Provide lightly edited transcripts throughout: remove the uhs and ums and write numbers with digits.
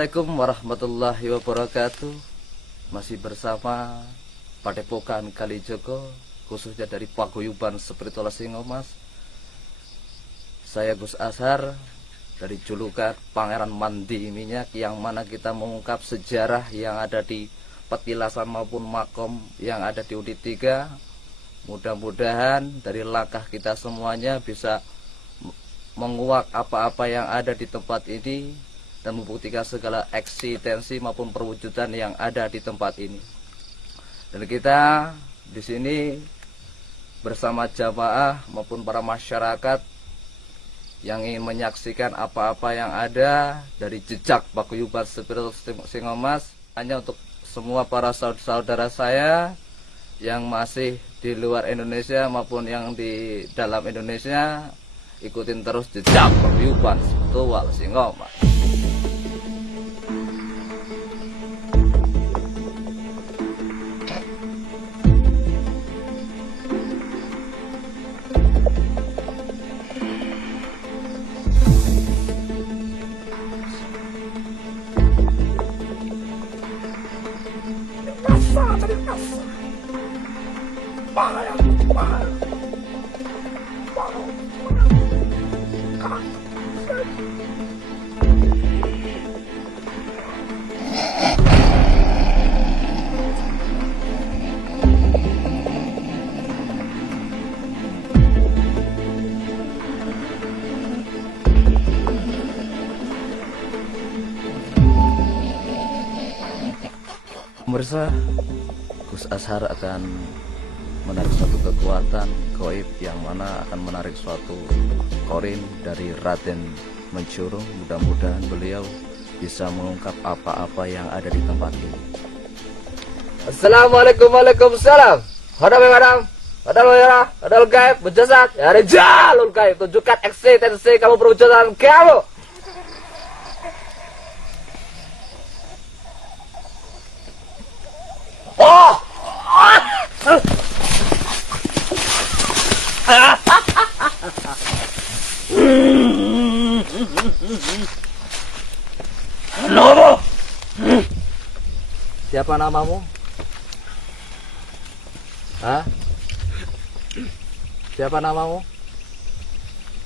Assalamualaikum warahmatullahi wabarakatuh. Masih bersama Padepokan Kalijogo, khususnya dari Paguyuban Spiritual Singomas. Saya Gus Ashar dari julukan Pangeran Mandi Minyak, yang mana kita mengungkap sejarah yang ada di petilasan maupun makom yang ada di Unit 3. Mudah-mudahan dari langkah kita semuanya bisa menguak apa-apa yang ada di tempat ini dan membuktikan segala eksistensi maupun perwujudan yang ada di tempat ini. Dan kita di sini bersama jamaah maupun para masyarakat yang ingin menyaksikan apa-apa yang ada dari jejak Paguyuban Spiritual Singomas, hanya untuk semua para saudara saya yang masih di luar Indonesia maupun yang di dalam Indonesia. Ikutin terus jejak Paguyuban Spiritual Singomas. Pemirsa, Gus Ashar akan menarik suatu kekuatan gaib yang mana akan menarik suatu korin dari Raden Mencurung. Mudah-mudahan beliau bisa mengungkap apa-apa yang ada di tempat ini. Assalamualaikum, waalaikumsalam. Hadal gaib, berjasad, ya Rijalul gaib, tunjukkan eksistensi kamu, perwujudan kamu. Oh! Kenapa? Siapa namamu? Hah? Siapa namamu?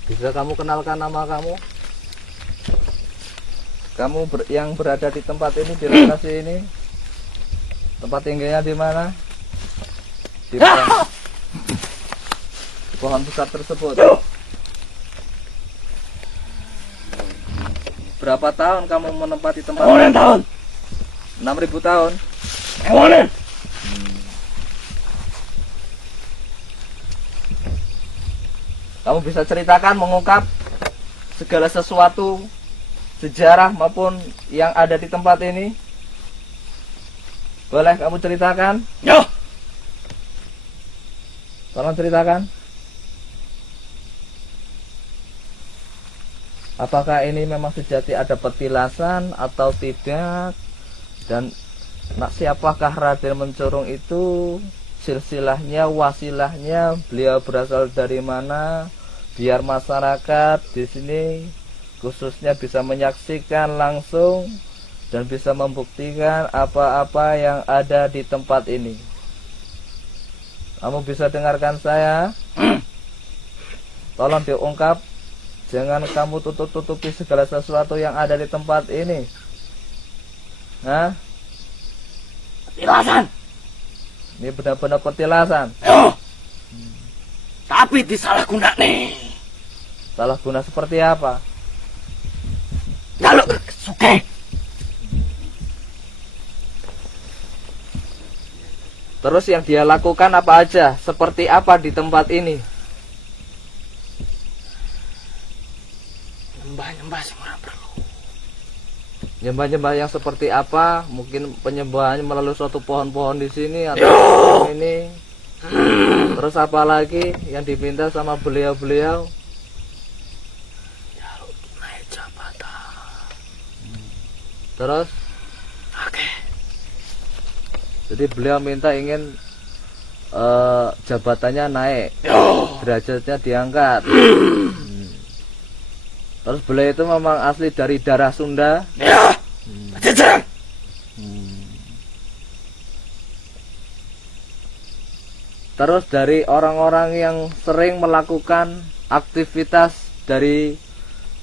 Bisa kamu kenalkan nama kamu? Kamu yang berada di tempat ini, di lokasi ini, tempat tinggalnya di mana? Di pohon besar tersebut. Berapa tahun kamu menempati tempat ini? 6.000 tahun. 6.000 tahun. Kamu bisa ceritakan, mengungkap segala sesuatu, sejarah maupun yang ada di tempat ini? Boleh kamu ceritakan? Yo. Tolong ceritakan. Apakah ini memang sejati ada petilasan atau tidak? Dan siapakah Raden Mencurung itu? Silsilahnya, wasilahnya, beliau berasal dari mana? Biar masyarakat di sini khususnya bisa menyaksikan langsung dan bisa membuktikan apa-apa yang ada di tempat ini. Kamu bisa dengarkan saya? Tolong diungkap. Jangan kamu tutup-tutupi segala sesuatu yang ada di tempat ini. Nah, Petilasan. ini benar-benar petilasan. Yo. Tapi disalahguna nih. Salah guna seperti apa? Kalau suke. Terus yang dia lakukan apa aja? Seperti apa di tempat ini? Nyembah-nyembah semua perlu. Nyembah-nyembah yang seperti apa? Mungkin penyembahannya melalui suatu pohon-pohon di sini atau ini. Terus apa lagi yang diminta sama beliau-beliau? Jalur naik jabatan. Terus? Oke. Jadi beliau minta ingin jabatannya naik, derajatnya diangkat. Terus beliau itu memang asli dari darah Sunda. Ya. Pajajaran. Terus dari orang-orang yang sering melakukan aktivitas dari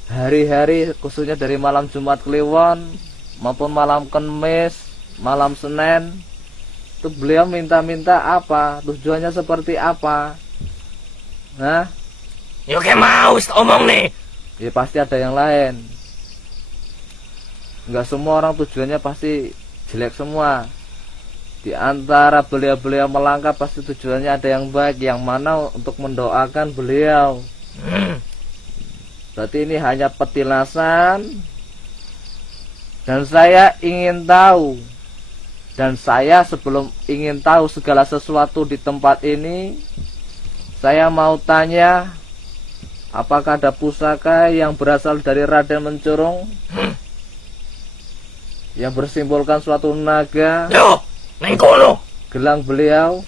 hari-hari, khususnya dari malam Jumat Kliwon maupun malam Kamis, malam Senin, itu beliau minta-minta apa? Tujuannya seperti apa? Nah, Yo kayak mau omong nih. ya pasti ada yang lain. Enggak semua orang tujuannya pasti jelek semua. Di antara beliau-beliau melangkah pasti tujuannya ada yang baik, yang mana untuk mendoakan beliau. Berarti ini hanya petilasan. Dan saya ingin tahu, dan saya sebelum ingin tahu segala sesuatu di tempat ini, saya mau tanya, apakah ada pusaka yang berasal dari Raden Mencurung yang bersimbolkan suatu naga? Yo, neng kono. Gelang beliau.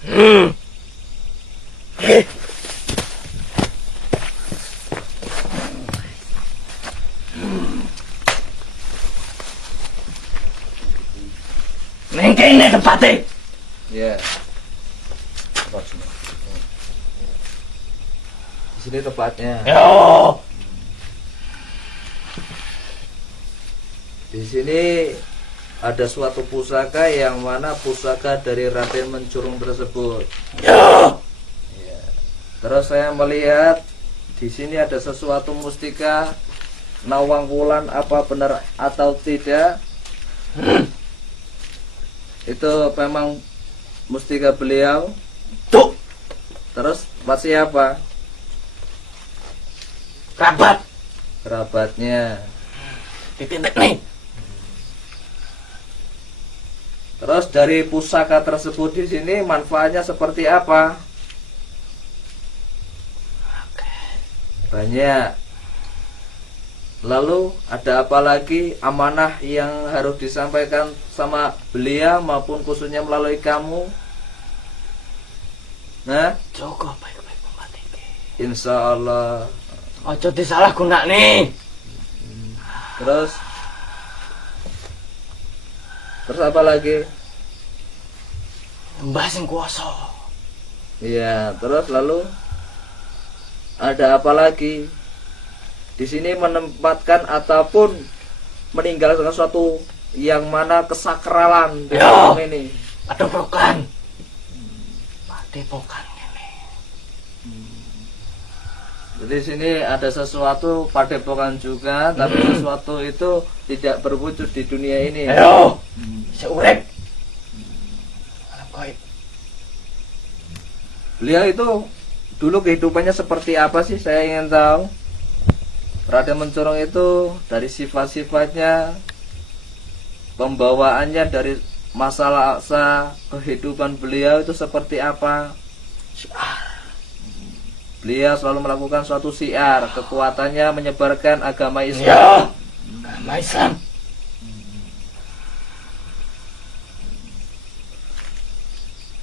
Neng kene tempatnya. Ya. Di sini tempatnya. Yo. Di sini ada suatu pusaka yang mana pusaka dari Raden Mencurung tersebut. Yo. Ya. Terus saya melihat di sini ada sesuatu mustika Nawang Wulan, apa benar atau tidak? Itu memang mustika beliau. Tuh, Terus buat siapa? rabat. Kerabatnya. Ditindak nih. Terus dari pusaka tersebut di sini manfaatnya seperti apa? Banyak. Lalu ada apa lagi amanah yang harus disampaikan sama beliau maupun khususnya melalui kamu? Nah, Joko baik-baik membatiki. insya Allah. Ojo disalah guna nih. Terus apa lagi? Mbah sing kuasa. Iya, terus lalu ada apa lagi? Di sini menempatkan ataupun meninggalkan suatu yang mana kesakralan di dalam ini. Ada pokan. Pade pokan ini. Jadi sini ada sesuatu padepokan juga, tapi sesuatu itu tidak berwujud di dunia ini. Ayo. Seurek. Alam gaib. Beliau itu dulu kehidupannya seperti apa sih? Saya ingin tahu. Raden Mencurung itu dari sifat-sifatnya, pembawaannya dari masalah kehidupan beliau itu seperti apa? Beliau selalu melakukan suatu syiar, kekuatannya menyebarkan agama Islam. Ya. Agama Islam.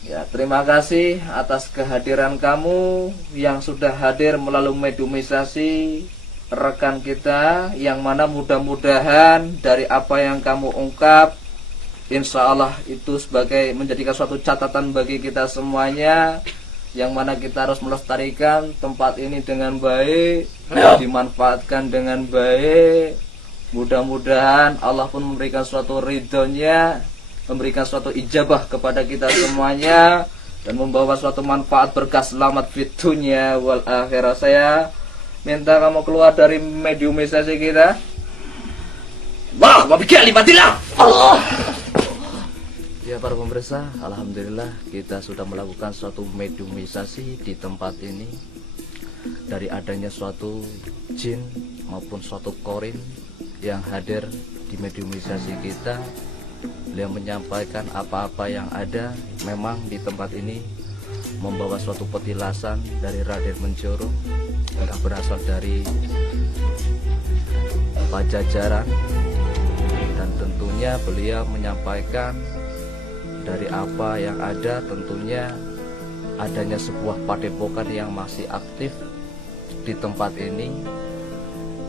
Ya, terima kasih atas kehadiran kamu yang sudah hadir melalui mediumisasi rekan kita, yang mana mudah-mudahan dari apa yang kamu ungkap, insya Allah itu sebagai menjadikan suatu catatan bagi kita semuanya, yang mana kita harus melestarikan tempat ini dengan baik, dimanfaatkan dengan baik. Mudah-mudahan Allah pun memberikan suatu ridhonya, memberikan suatu ijabah kepada kita semuanya, dan membawa suatu manfaat berkah selamat fitunya wal akhirah. Saya minta kamu keluar dari mediumisasi kita. Wah, wabikir libatilah. Allah. Ya para pemirsa, alhamdulillah kita sudah melakukan suatu mediumisasi di tempat ini. Dari adanya suatu jin maupun suatu korin yang hadir di mediumisasi kita, beliau menyampaikan apa-apa yang ada. Memang di tempat ini membawa suatu petilasan dari Raden Mencurung yang berasal dari Pajajaran, dan tentunya beliau menyampaikan dari apa yang ada, tentunya adanya sebuah padepokan yang masih aktif di tempat ini,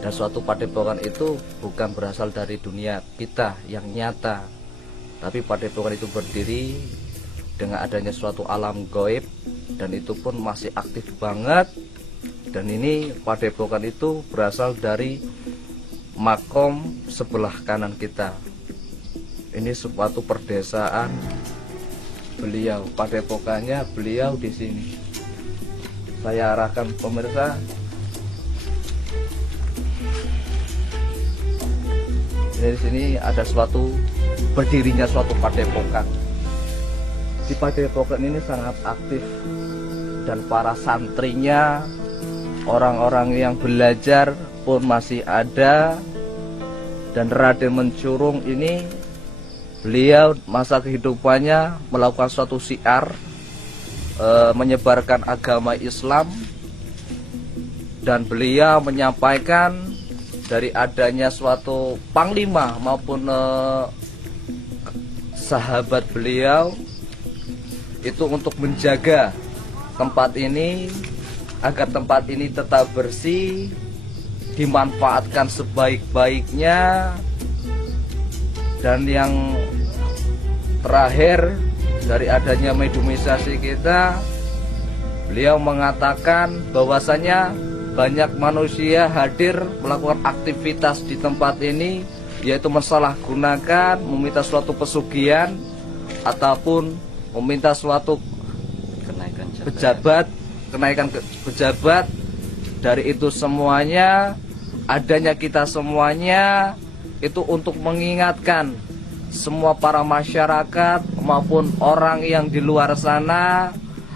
Dan suatu padepokan itu bukan berasal dari dunia kita yang nyata, tapi padepokan itu berdiri dengan adanya suatu alam gaib, dan itu pun masih aktif banget. Dan ini padepokan itu berasal dari makom sebelah kanan kita. Ini suatu perdesaan beliau, padepokannya beliau di sini. Saya arahkan pemirsa. Di sini ada berdirinya suatu padepokan. Di padepokan ini sangat aktif, dan para santrinya, orang-orang yang belajar pun masih ada. Dan Raden Mencurung ini, beliau masa kehidupannya melakukan suatu syiar, menyebarkan agama Islam, dan beliau menyampaikan dari adanya suatu panglima maupun sahabat beliau itu untuk menjaga tempat ini agar tempat ini tetap bersih, dimanfaatkan sebaik-baiknya. Dan yang terakhir, dari adanya mediumisasi kita, beliau mengatakan bahwasanya banyak manusia hadir melakukan aktivitas di tempat ini, yaitu mensalahgunakan, meminta suatu pesugihan ataupun meminta suatu kenaikan pejabat. Dari itu semuanya, adanya kita semuanya itu untuk mengingatkan semua para masyarakat maupun orang yang di luar sana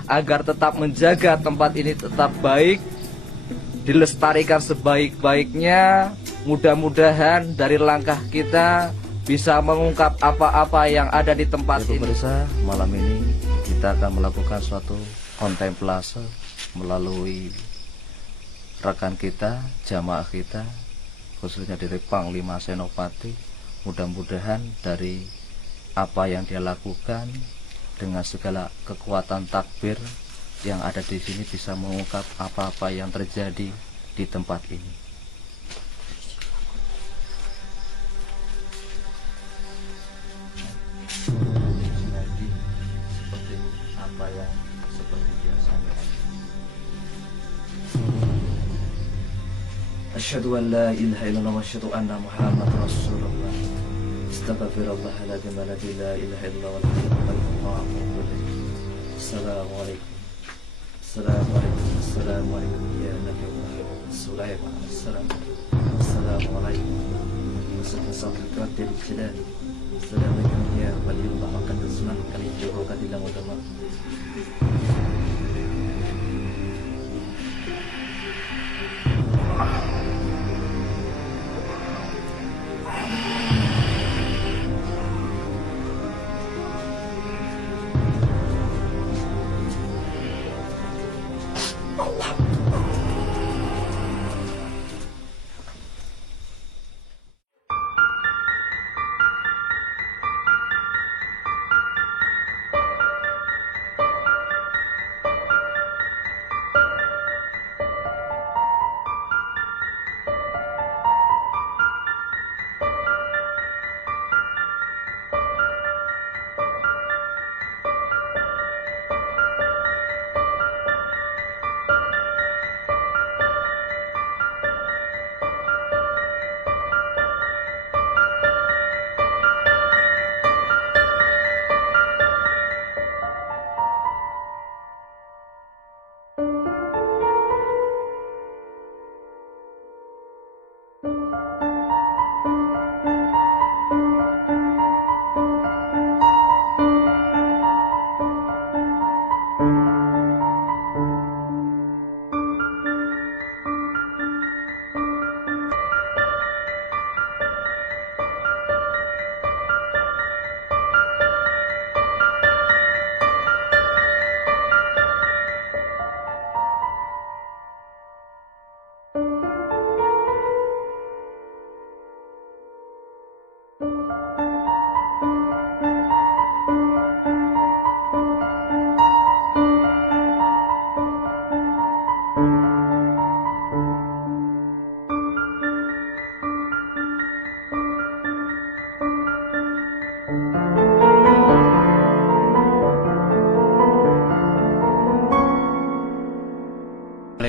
agar tetap menjaga tempat ini tetap baik, dilestarikan sebaik-baiknya. Mudah-mudahan dari langkah kita bisa mengungkap apa-apa yang ada di tempat ini. Pemirsa, malam ini kita akan melakukan suatu kontemplase melalui rekan kita, jamaah kita, khususnya dari Panglima Senopati. Mudah-mudahan dari apa yang dia lakukan dengan segala kekuatan takbir yang ada di sini bisa mengungkap apa-apa yang terjadi di tempat ini. Seperti apa yang seperti biasanya. Asyhadu an la ilaha illallah wa asyhadu anna Muhammad Rasulullah. Astaghfirullahaladzim wa la ilaha illallah wa Assalamualaikum. Assalamualaikum ya Nabi Muhammad Sulaiman. Assalamualaikum Assalamualaikum ya Waliullah wa Sunan Kalijogo Kadilang Utama.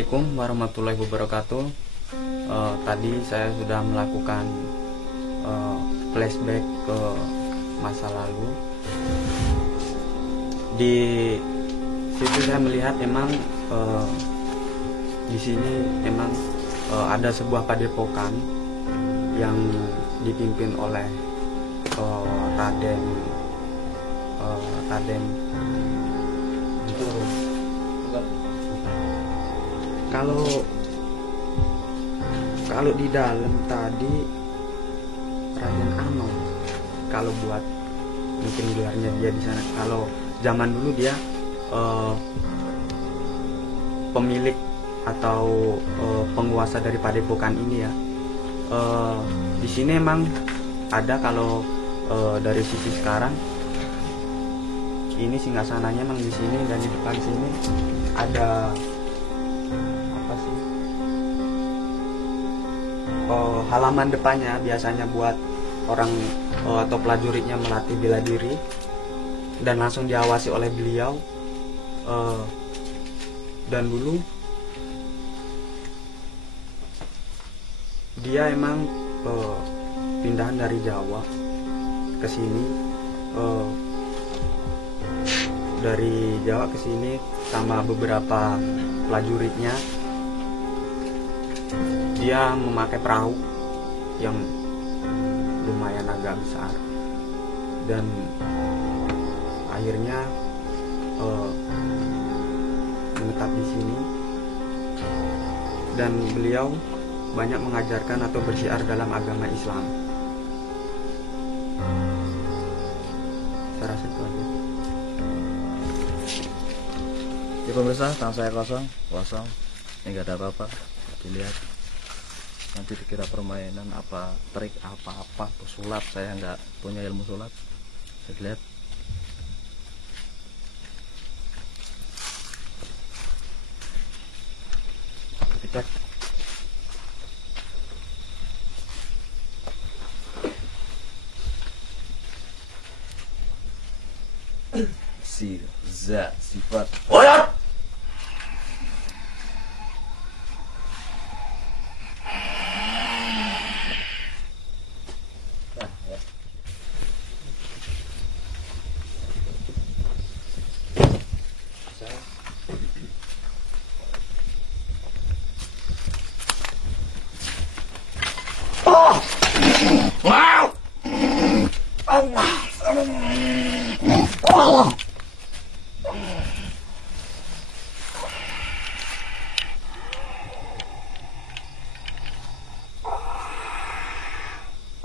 Assalamualaikum warahmatullahi wabarakatuh. Tadi saya sudah melakukan flashback ke masa lalu. Di situ saya melihat emang di sini emang ada sebuah padepokan yang dipimpin oleh Raden Bintoro. Kalau di dalam tadi Raden Anom, kalau buat mungkin gelarnya dia di sana. Kalau zaman dulu dia pemilik atau penguasa dari padepokan ini ya. Di sini emang ada, kalau dari sisi sekarang ini singgasananya emang di sini, dan di depan sini ada apa sih, halaman depannya biasanya buat orang atau prajuritnya melatih bela diri, dan langsung diawasi oleh beliau. Dan dulu dia emang pindahan dari Jawa ke sini, dari Jawa ke sini sama beberapa prajuritnya. Dia memakai perahu yang lumayan agak besar, dan akhirnya menetap di sini, dan beliau banyak mengajarkan atau bersyiar dalam agama Islam. Saya rasa itu aja. Ya pemirsa, tangan saya kosong, ini nggak ada apa-apa. Dilihat, nanti dikira permainan apa, trik apa pesulap. Saya nggak punya ilmu sulap. Saya lihat. Kita cek. Sifat.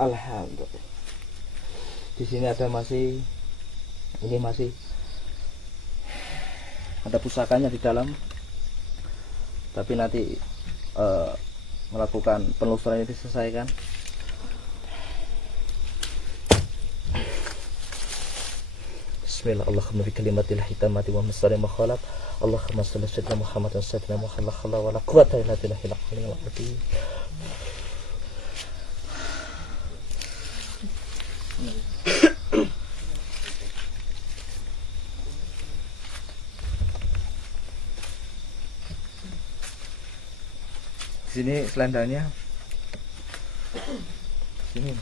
Alhamdulillah. Di sini ada masih ada pusakanya di dalam. Tapi nanti melakukan penelusuran ini diselesaikan. Bismillah. Allahumma bi kalimatil hitamati wa masari ma khalaq. Allahumma shalli ala sayyidina Muhammad wa sayyidina Muhammad wa la quwwata illa billahil aliyyil azim. Di sini selendangnya. Sini.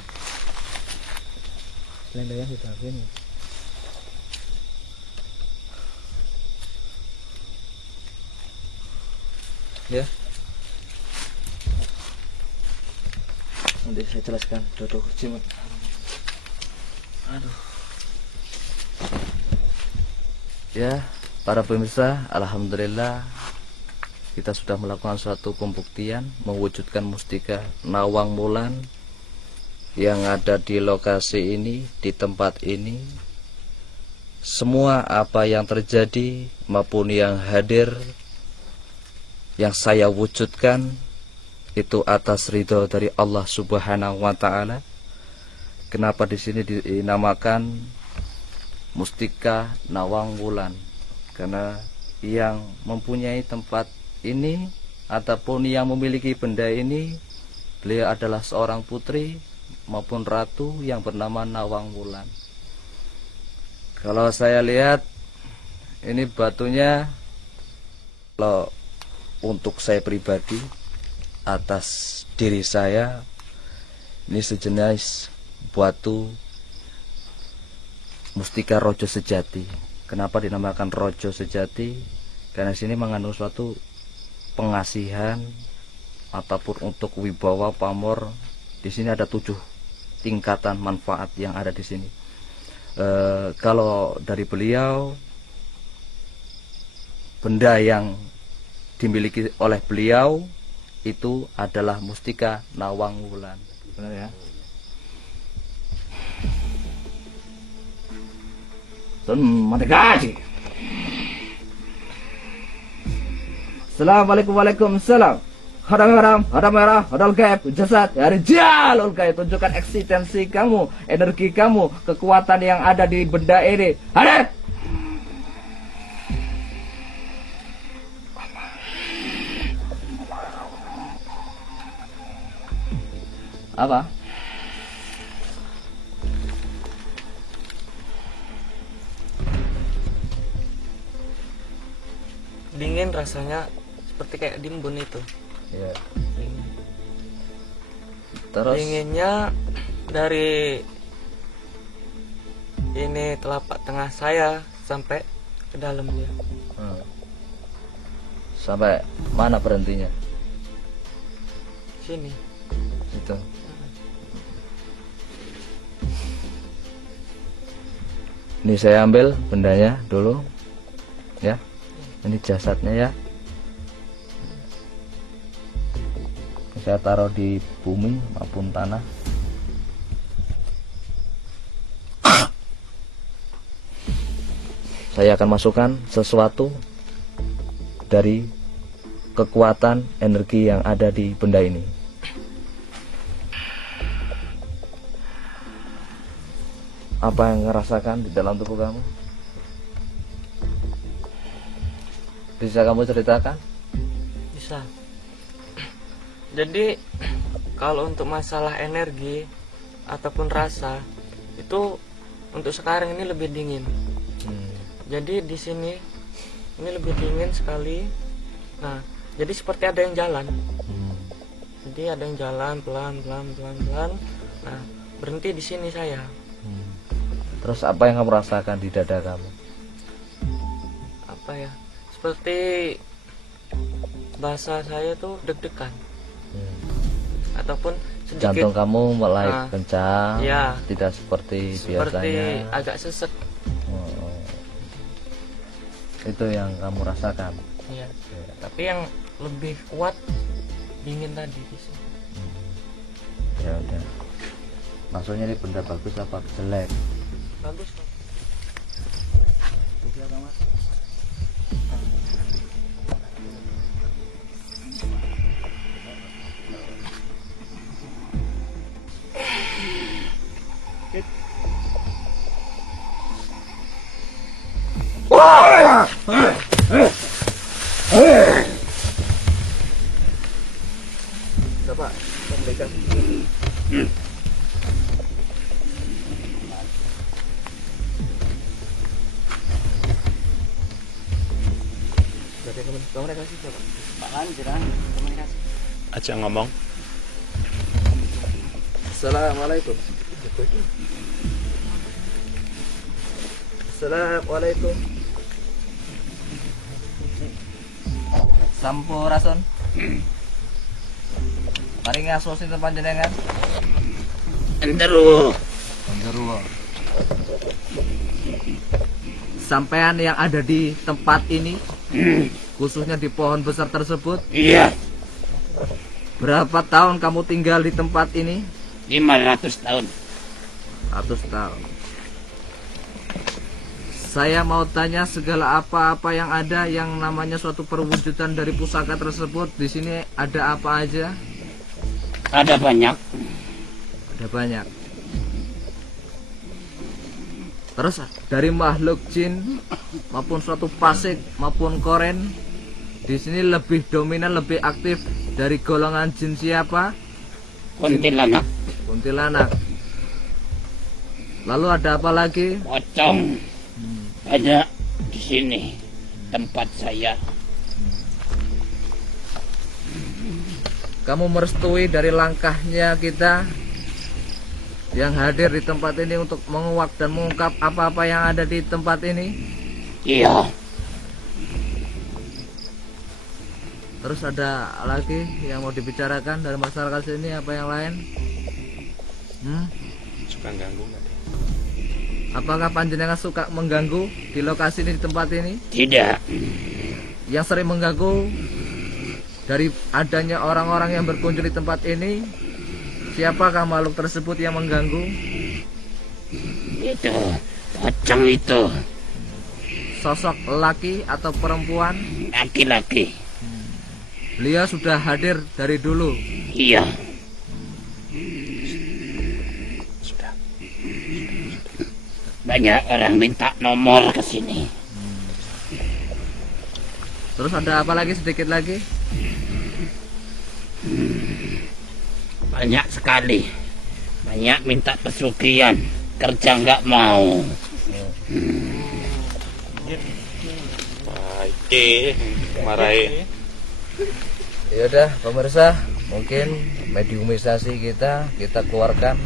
Selendangnya sudah begini. Ya. Nanti saya jelaskan. Dodok jimat. Aduh. Ya, para pemirsa, alhamdulillah kita sudah melakukan suatu pembuktian mewujudkan mustika Nawang Wulan yang ada di lokasi ini, di tempat ini. Semua apa yang terjadi maupun yang hadir yang saya wujudkan itu atas ridho dari Allah Subhanahu wa taala. Kenapa di sini dinamakan mustika Nawang Wulan? Karena yang mempunyai tempat ini ataupun yang memiliki benda ini, beliau adalah seorang putri maupun ratu yang bernama Nawang Wulan. Kalau saya lihat ini batunya, kalau untuk saya pribadi, atas diri saya, ini sejenis batu mustika rojo sejati. Kenapa dinamakan rojo sejati? Karena sini mengandung suatu pengasihan ataupun untuk wibawa pamor. Di sini ada 7 tingkatan manfaat yang ada di sini. Kalau dari beliau, benda yang dimiliki oleh beliau itu adalah mustika nawang wulan. Benar ya? Assalamualaikum, waalaikumsalam. Hadam haram, hadam merah, hadal gaib, jasad, ya rijal, ulkai, tunjukkan eksistensi kamu, energi kamu, kekuatan yang ada di benda ini. Hadap! Apa? Dingin rasanya, seperti kayak dimbun itu. Ya. Dingin. Terus Dinginnya dari ini telapak tengah saya sampai ke dalam dia. sampai mana berhentinya? Sini. Situ. Ini saya ambil bendanya dulu, ya. Ini jasadnya ya. Saya taruh di bumi maupun tanah. Saya akan masukkan sesuatu dari kekuatan energi yang ada di benda ini. Apa yang ngerasakan di dalam tubuh kamu? Bisa kamu ceritakan? Bisa. Jadi kalau untuk masalah energi ataupun rasa itu untuk sekarang ini lebih dingin. Jadi di sini ini lebih dingin sekali. Nah, jadi seperti ada yang jalan. Jadi ada yang jalan pelan. Nah, berhenti di sini saya. Terus apa yang kamu rasakan di dada kamu? Apa ya? Seperti bahasa saya tuh deg-degan. Ataupun sedikit Jantung kamu mulai kencang, ya, tidak seperti seperti biasanya. agak sesek. Itu yang kamu rasakan. Iya. Tapi yang lebih kuat dingin tadi di sini. Ya udah. Maksudnya ini benda bagus apa jelek? Bagus, Pak. Coba kembalikan. Komunikasi coba. Komunikasi. Acak ngomong. Assalamualaikum. Assalamualaikum. Sampurasun. Mari ngaso sinten panjenengan? Enderu. Sampean yang ada di tempat ini, khususnya di pohon besar tersebut, Iya, berapa tahun kamu tinggal di tempat ini? 500 tahun. 100 tahun. Saya mau tanya segala apa-apa yang ada yang namanya suatu perwujudan dari pusaka tersebut. Di sini ada apa aja? Ada banyak. Ada banyak. Terus dari makhluk jin maupun suatu pasik maupun koren, di sini lebih dominan, lebih aktif dari golongan jin siapa? Kuntilanak, Kuntilanak. Lalu ada apa lagi? pocong. Ada di sini tempat saya. kamu merestui dari langkahnya kita yang hadir di tempat ini untuk menguak dan mengungkap apa-apa yang ada di tempat ini? Iya. Terus ada lagi yang mau dibicarakan dari masyarakat sini, apa yang lain? Suka ganggu nggak? Apakah panjenengan suka mengganggu di lokasi ini, di tempat ini? Tidak. Yang sering mengganggu dari adanya orang-orang yang berkunjung di tempat ini, siapakah makhluk tersebut yang mengganggu? Itu pocong itu. Sosok laki atau perempuan? Laki-laki. Beliau sudah hadir dari dulu. Iya. Sudah. Banyak orang minta nomor ke sini. Terus ada apa lagi, sedikit lagi? Banyak sekali. Banyak minta pesugihan. Kerja nggak mau. Baik, marahin. Ya udah pemirsa, mungkin mediumisasi kita keluarkan.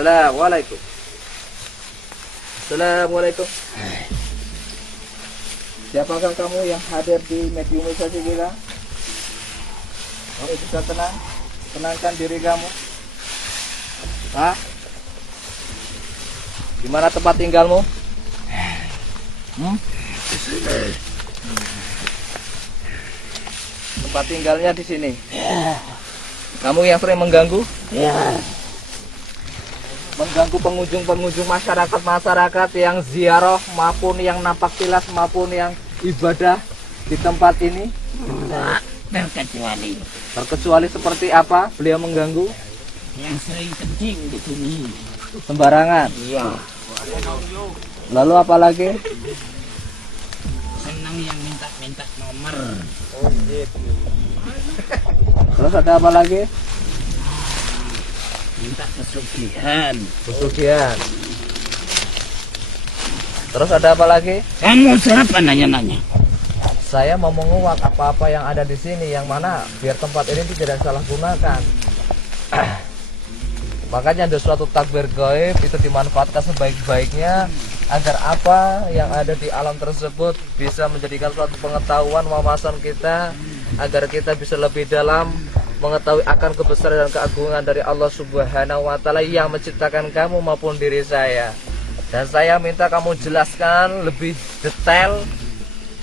Assalamualaikum. Assalamualaikum. Siapakah kamu yang hadir di mediumisasi kita? Kamu bisa tenang? Tenangkan diri kamu. Hah? Di mana tempat tinggalmu? Tempat tinggalnya di sini. Kamu yang sering mengganggu? Ya. Mengganggu pengunjung masyarakat yang ziarah maupun yang napak tilas maupun yang ibadah di tempat ini? Terkecuali Terkecuali seperti apa beliau mengganggu? yang sering kencing di sini. Sembarangan. Iya. Lalu apa lagi? Senang yang minta nomor. Terus ada apa lagi? Minta pesugihan. Pesugihan. Terus ada apa lagi? Kamu siapa nanya-nanya? Saya mau menguak apa-apa yang ada di sini, yang mana biar tempat ini tidak salah gunakan. Makanya ada suatu takbir gaib itu dimanfaatkan sebaik-baiknya agar apa yang ada di alam tersebut bisa menjadikan suatu pengetahuan wawasan kita, agar kita bisa lebih dalam mengetahui akan kebesaran dan keagungan dari Allah Subhanahu wa Ta'ala yang menciptakan kamu maupun diri saya. Dan saya minta kamu jelaskan lebih detail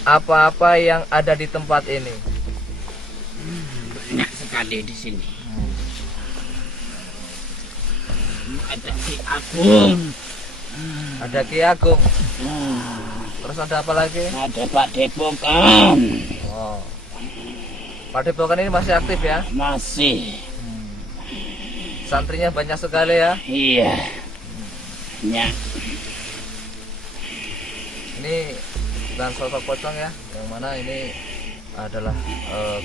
apa-apa yang ada di tempat ini. Banyak sekali di sini. Ada Ki Agung. Ada Ki Agung. Terus ada apa lagi? Ada Pak Depokan. Oh. Pak Depokan ini masih aktif ya? Masih. Santrinya banyak sekali ya? Iya. Banyak. Ini bukan sosok pocong ya, yang mana ini adalah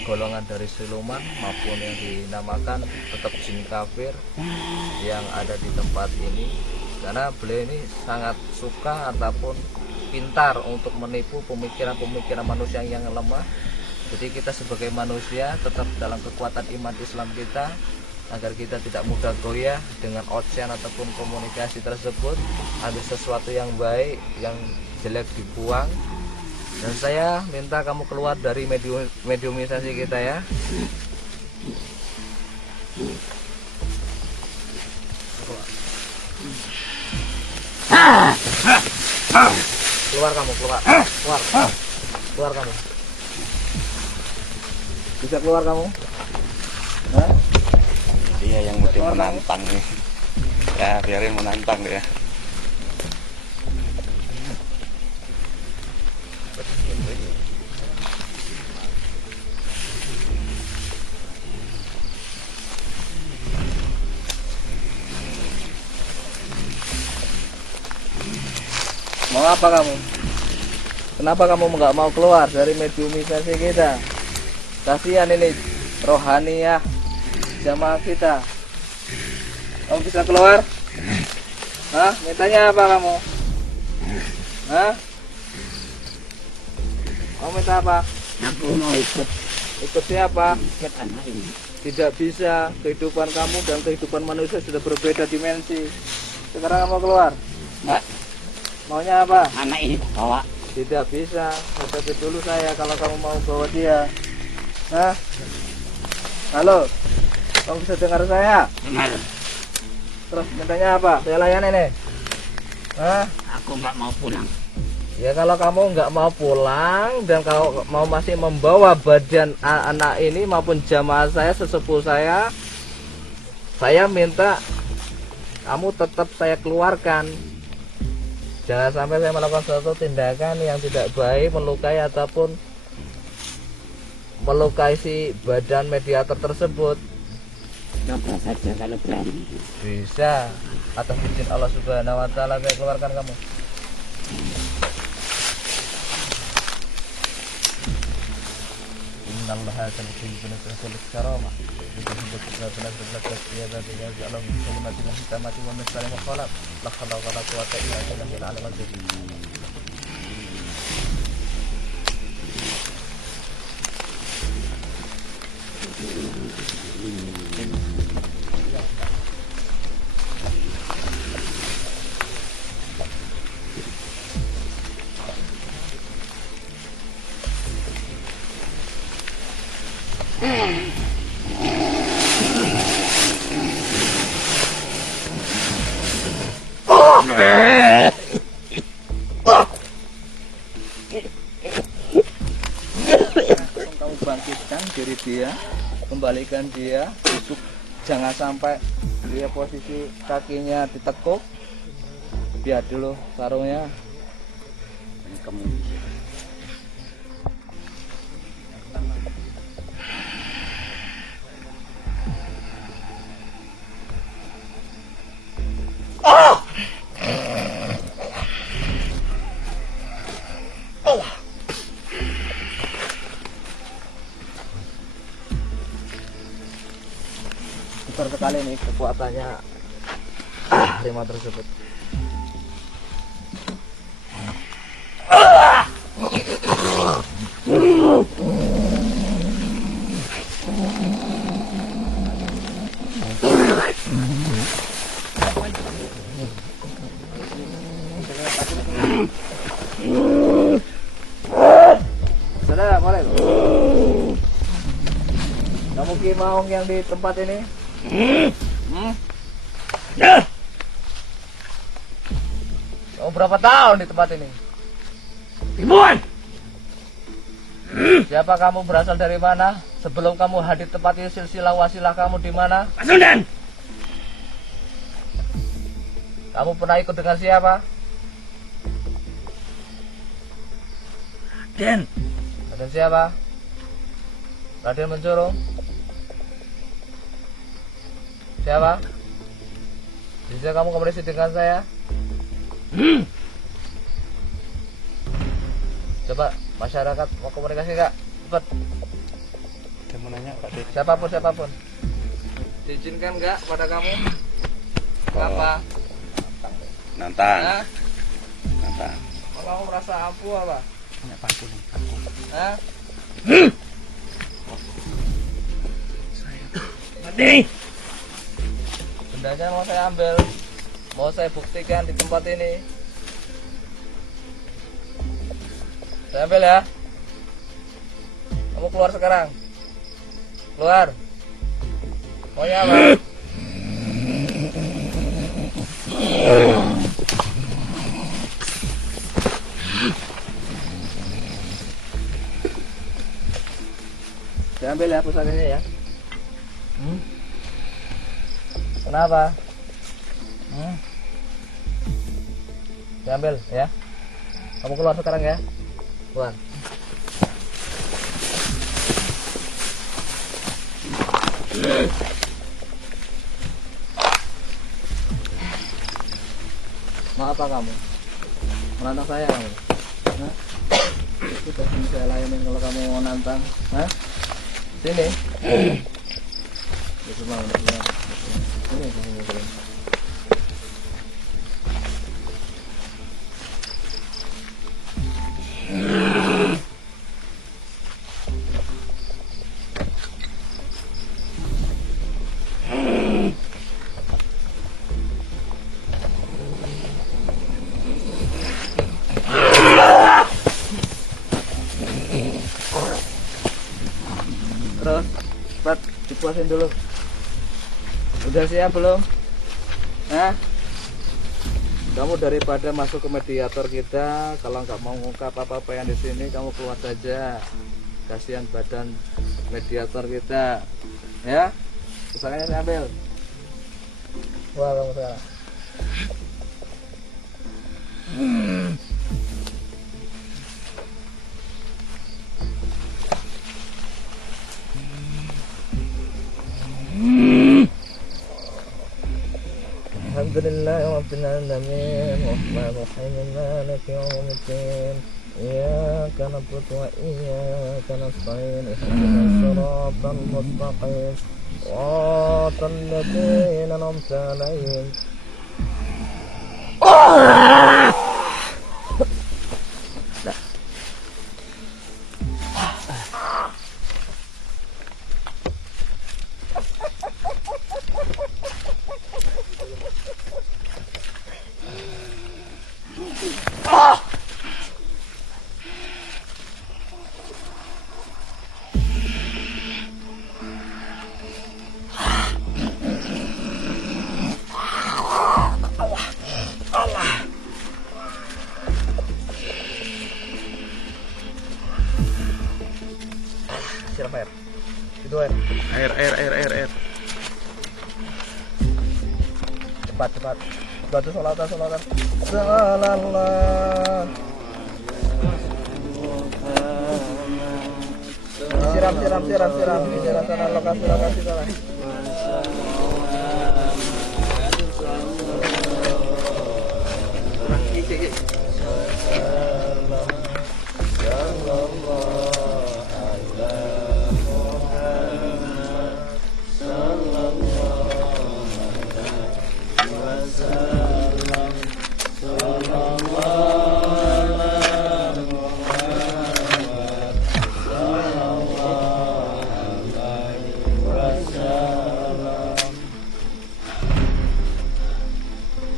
golongan dari siluman maupun yang dinamakan tetap jin kafir yang ada di tempat ini, karena beliau ini sangat suka ataupun pintar untuk menipu pemikiran-pemikiran manusia yang lemah. Jadi kita sebagai manusia tetap dalam kekuatan iman Islam kita, agar kita tidak mudah goyah dengan ocehan ataupun komunikasi tersebut. Ada sesuatu yang baik, yang jelek dibuang. Dan saya minta kamu keluar dari mediumisasi kita ya. Keluar kamu, keluar kamu. Bisa keluar kamu? Hah? Dia yang mesti menantang nih. Ya biarin menantang ya. Mau apa kamu? Kenapa kamu nggak mau keluar dari mediumisasi kita? Kasihan ini rohaniah jamaah kita. Kamu bisa keluar? Hah? Mintanya apa kamu? Hah? Kamu minta apa? Aku mau ikut Ikut siapa? anak ini. Tidak bisa. Kehidupan kamu dan kehidupan manusia sudah berbeda dimensi. Sekarang kamu keluar. Enggak, Maunya apa? anak ini bawa. Tidak bisa. Hadapi dulu saya kalau kamu mau bawa dia. Hah? Halo? Kamu bisa dengar saya? Dengar, Terus mintanya apa? Saya layani nih. Hah? aku nggak mau pulang. Ya kalau kamu nggak mau pulang dan kalau mau masih membawa badan anak ini maupun jamaah saya, sesepuh saya minta kamu tetap saya keluarkan. Jangan sampai saya melakukan suatu tindakan yang tidak baik, melukai ataupun melukai si badan mediator tersebut. Coba saja kalau berani. Bisa. Atas izin Allah Subhanahu wa taala saya keluarkan kamu. Innallaha tanzilu binasril karama. Itu sebut benar-benar tiada tiga jalan kalimatin hitamati wa misal maqalat. La haula wa la quwwata illa billahil aliyyil azim. Kamu bangkitkan diri dia, kembalikan dia, tusuk, jangan sampai dia posisi kakinya ditekuk. Biar dulu sarungnya. Kamu Besar sekali nih kekuatannya harimau tersebut. Sudah boleh. Kamu Kimaung yang di tempat ini? Kamu berapa tahun di tempat ini? ribuan. Siapa kamu, berasal dari mana? Sebelum kamu hadir tempat ini, silsilah wasilah kamu di mana? Pasundan. Kamu pernah ikut dengan siapa? Dan Raden siapa? Raden Mencurung. Siapa? Bisa kamu komunikasi dengan saya? Coba masyarakat mau komunikasi nggak? Cepat. Dia mau nanya Pak De. Siapapun. Diizinkan nggak pada kamu? Apa? Nantang. Hah? Nantang. Kalau kamu merasa ampuh apa? Punya paku nih, paku. Hah? mati. Bendanya mau saya ambil, mau saya buktikan di tempat ini. Saya ambil ya. Kamu keluar sekarang. Keluar. Maunya apa? Saya ambil ya pusakanya ya. Kenapa? Saya ambil ya. Kamu keluar sekarang ya. Keluar. Mau apa kamu? menantang saya kamu. Hah? Sudah sini saya layanin kalau kamu mau nantang. Hah? Sini. Itu mau Sini kamu boleh. Terus, cepat dipuasin dulu. Udah siap belum? Hah? Kamu daripada masuk ke mediator kita, kalau nggak mau ngungkap apa-apa yang di sini, kamu keluar saja. Kasihan badan mediator kita, ya. Pusakanya saya ambil. Wah, kamu salah. Alhamdulillah rabbil alamin rahmanir rahim maliki yaumiddin iyyaka na'budu wa iyyaka nasta'in ihdinas siratal mustaqim siratal ladzina an'amta 'alaihim siram air. Itu air. Air. Cepat. Batu sholatan. Salallah. Siram. Sana lokasi sana.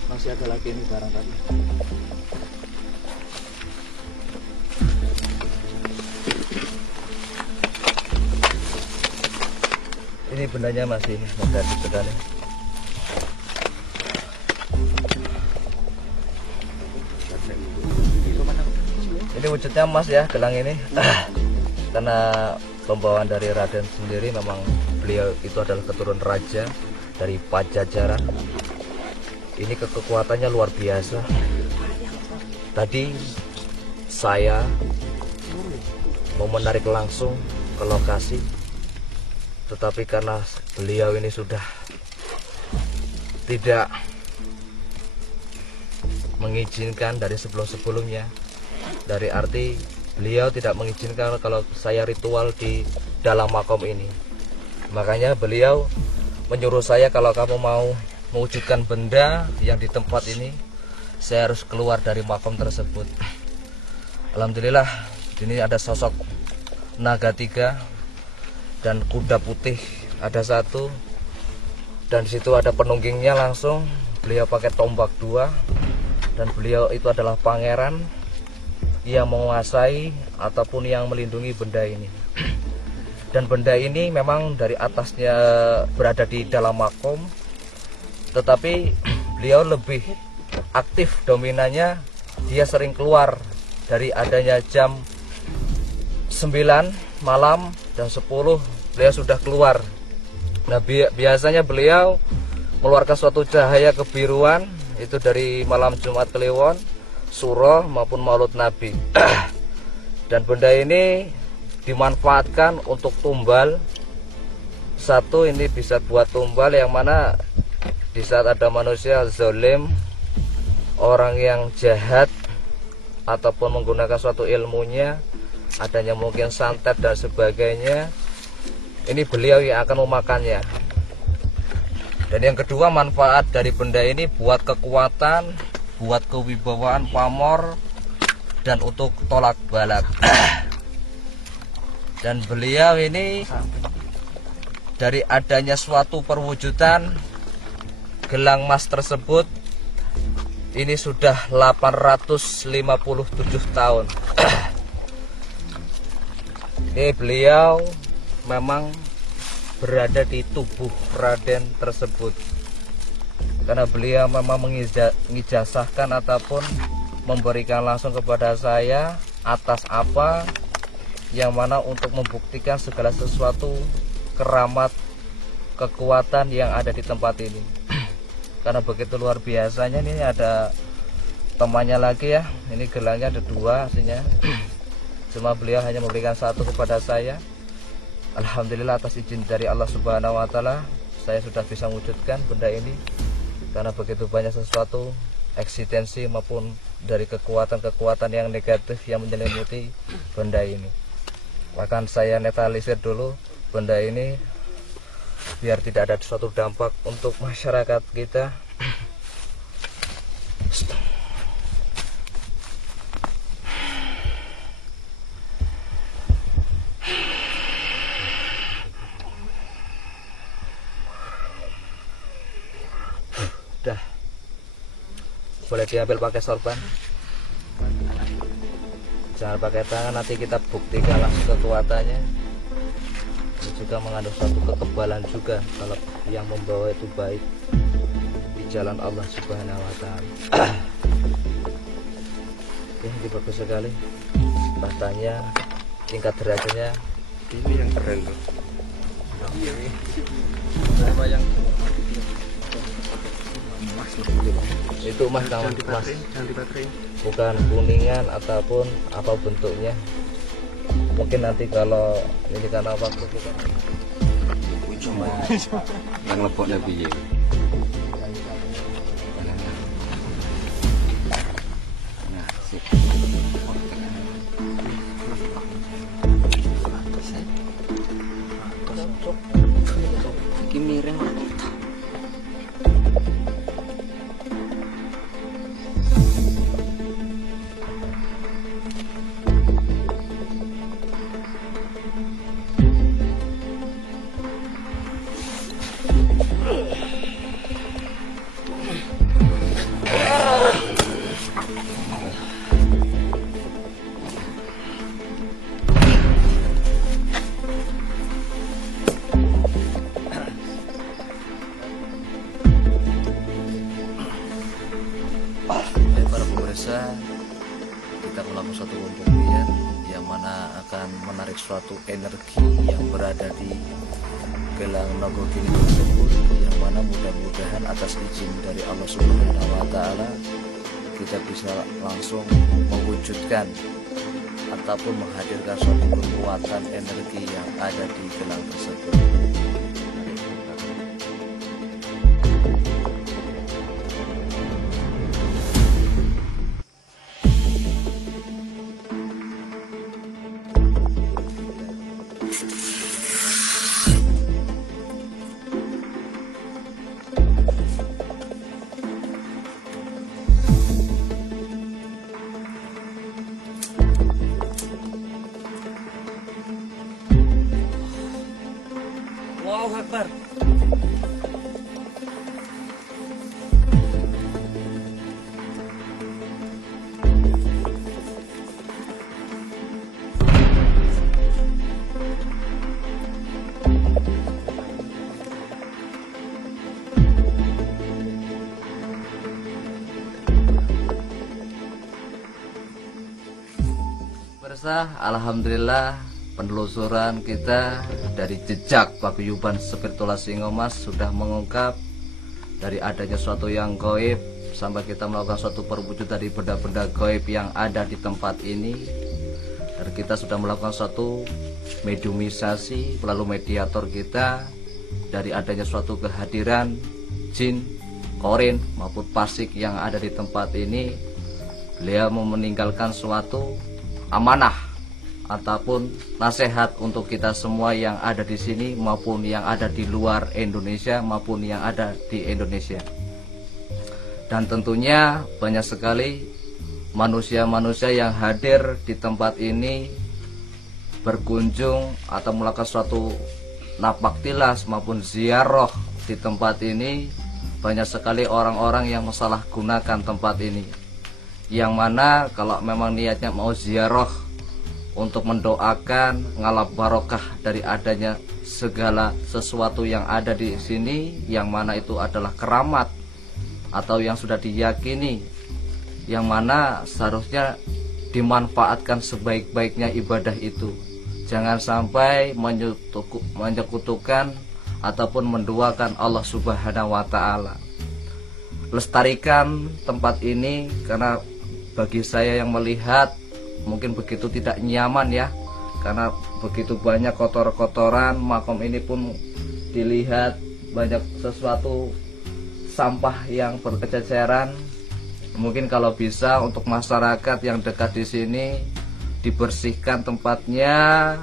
Masih ada lagi ini barang tadi. Ini bendanya masih negatif sekali. Ini wujudnya emas ya gelang ini. Karena pembawaan dari Raden sendiri memang beliau itu adalah keturunan raja dari Pajajaran. Ini kekuatannya luar biasa. Tadi saya mau menarik langsung ke lokasi, tetapi karena beliau ini sudah tidak mengizinkan dari sebelum-sebelumnya, dari arti beliau tidak mengizinkan kalau saya ritual di dalam makom ini. Makanya beliau menyuruh saya kalau kamu mau mewujudkan benda yang di tempat ini, saya harus keluar dari makom tersebut. Alhamdulillah, ini ada sosok naga 3 dan kuda putih ada 1, dan di situ ada penunggingnya langsung. Beliau pakai tombak 2, dan beliau itu adalah pangeran yang menguasai ataupun yang melindungi benda ini. Dan benda ini memang dari atasnya berada di dalam makom, tetapi beliau lebih aktif dominannya. Dia sering keluar dari adanya jam 9 malam dan 10 beliau sudah keluar. Nah, biasanya beliau mengeluarkan suatu cahaya kebiruan itu dari malam Jumat Kliwon, Suro maupun Maulud Nabi. Dan benda ini dimanfaatkan untuk tumbal. Satu, ini bisa buat tumbal yang mana di saat ada manusia zalim, orang yang jahat, ataupun menggunakan suatu ilmunya, adanya mungkin santet dan sebagainya, ini beliau yang akan memakannya. Dan yang kedua, manfaat dari benda ini buat kekuatan, buat kewibawaan pamor, dan untuk tolak balak. Dan beliau ini dari adanya suatu perwujudan gelang emas tersebut ini sudah 857 tahun. Ini beliau memang berada di tubuh Raden tersebut, karena beliau memang mengijazahkan ataupun memberikan langsung kepada saya atas apa yang mana untuk membuktikan segala sesuatu keramat kekuatan yang ada di tempat ini. Karena begitu luar biasanya. Ini ada temannya lagi ya, ini gelangnya ada 2 aslinya. Cuma beliau hanya memberikan 1 kepada saya. Alhamdulillah atas izin dari Allah Subhanahu wa Ta'ala, saya sudah bisa mewujudkan benda ini. Karena begitu banyak sesuatu eksistensi maupun dari kekuatan-kekuatan yang negatif yang menyelimuti benda ini. Bahkan saya netralisir dulu benda ini biar tidak ada suatu dampak untuk masyarakat kita. Udah, boleh diambil pakai sorban, jangan pakai tangan, nanti kita buktikan langsung kekuatannya. Ini juga mengandung suatu kekebalan juga kalau yang membawa itu baik di jalan Allah Subhanahu wa Ta'ala. Ini bagus sekali batanya, tingkat derajatnya. Ini yang keren tuh. Itu mas, Jangan mas, dibaterai. bukan kuningan ataupun apa bentuknya. Mungkin nanti kalau ini karena waktu kita Yang lepoknya piye? Nah, sip. Iki miring. para pemirsa, kita melakukan suatu pembuktian yang mana akan menarik suatu energi yang berada di gelang Nogogini tersebut, yang mana mudah-mudahan atas izin dari Allah Subhanahu wa Ta'ala kita bisa langsung mewujudkan ataupun menghadirkan suatu kekuatan energi yang ada di gelang tersebut. Allahu Akbar. Alhamdulillah penelusuran kita dari jejak paguyuban Spiritual Singomas sudah mengungkap dari adanya suatu yang gaib sampai kita melakukan suatu perwujudan dari benda-benda gaib yang ada di tempat ini, dan kita sudah melakukan suatu mediumisasi melalui mediator kita dari adanya suatu kehadiran jin, korin maupun pasik yang ada di tempat ini. beliau mau meninggalkan suatu amanah ataupun nasihat untuk kita semua yang ada di sini maupun yang ada di luar Indonesia maupun yang ada di Indonesia. Dan tentunya banyak sekali manusia-manusia yang hadir di tempat ini berkunjung atau melakukan suatu napak tilas maupun ziarah di tempat ini. Banyak sekali orang-orang yang menyalahgunakan tempat ini, yang mana kalau memang niatnya mau ziarah untuk mendoakan ngalap barokah dari adanya segala sesuatu yang ada di sini, yang mana itu adalah keramat atau yang sudah diyakini, yang mana seharusnya dimanfaatkan sebaik-baiknya ibadah itu. Jangan sampai menyekutukan ataupun menduakan Allah Subhanahu wa Ta'ala. Lestarikan tempat ini, karena bagi saya yang melihat mungkin begitu tidak nyaman ya, karena begitu banyak kotor-kotoran. Makom ini pun dilihat banyak sesuatu sampah yang berkececeran. Mungkin kalau bisa untuk masyarakat yang dekat di sini dibersihkan tempatnya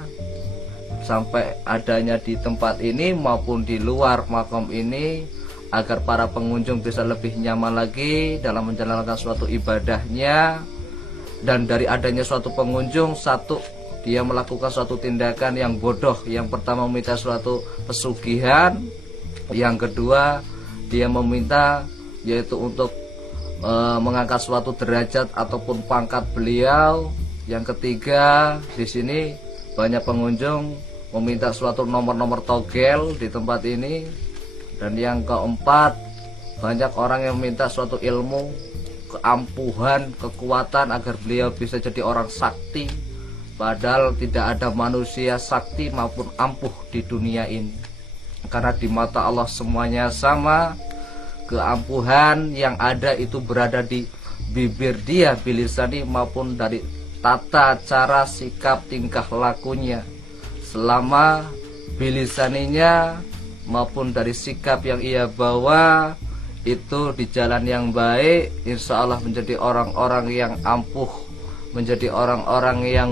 sampai adanya di tempat ini maupun di luar makom ini, agar para pengunjung bisa lebih nyaman lagi dalam menjalankan suatu ibadahnya. Dan dari adanya suatu pengunjung, satu, dia melakukan suatu tindakan yang bodoh. Yang pertama meminta suatu pesugihan, yang kedua dia meminta yaitu untuk mengangkat suatu derajat ataupun pangkat beliau. Yang ketiga, di sini banyak pengunjung meminta suatu nomor-nomor togel di tempat ini. Dan yang keempat, banyak orang yang meminta suatu ilmu, keampuhan, kekuatan agar beliau bisa jadi orang sakti. Padahal tidak ada manusia sakti maupun ampuh di dunia ini, karena di mata Allah semuanya sama. Keampuhan yang ada itu berada di bibir dia, bilisani, maupun dari tata cara sikap tingkah lakunya. Selama bilisaninya maupun dari sikap yang ia bawa itu di jalan yang baik, insya Allah menjadi orang-orang yang ampuh, menjadi orang-orang yang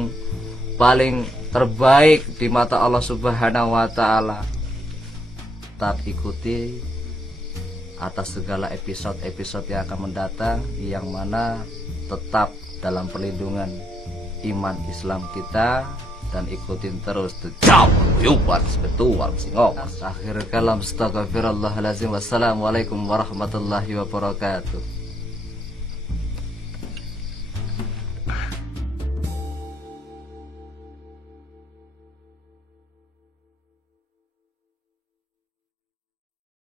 paling terbaik di mata Allah Subhanahu wa Ta'ala. Tetap ikuti atas segala episode-episode yang akan mendatang, yang mana tetap dalam perlindungan iman Islam kita. Dan ikutin terus Jauh Yuban Sebetual Singok. Akhir kalam, astagfirullahaladzim. Wassalamualaikum warahmatullahi wabarakatuh.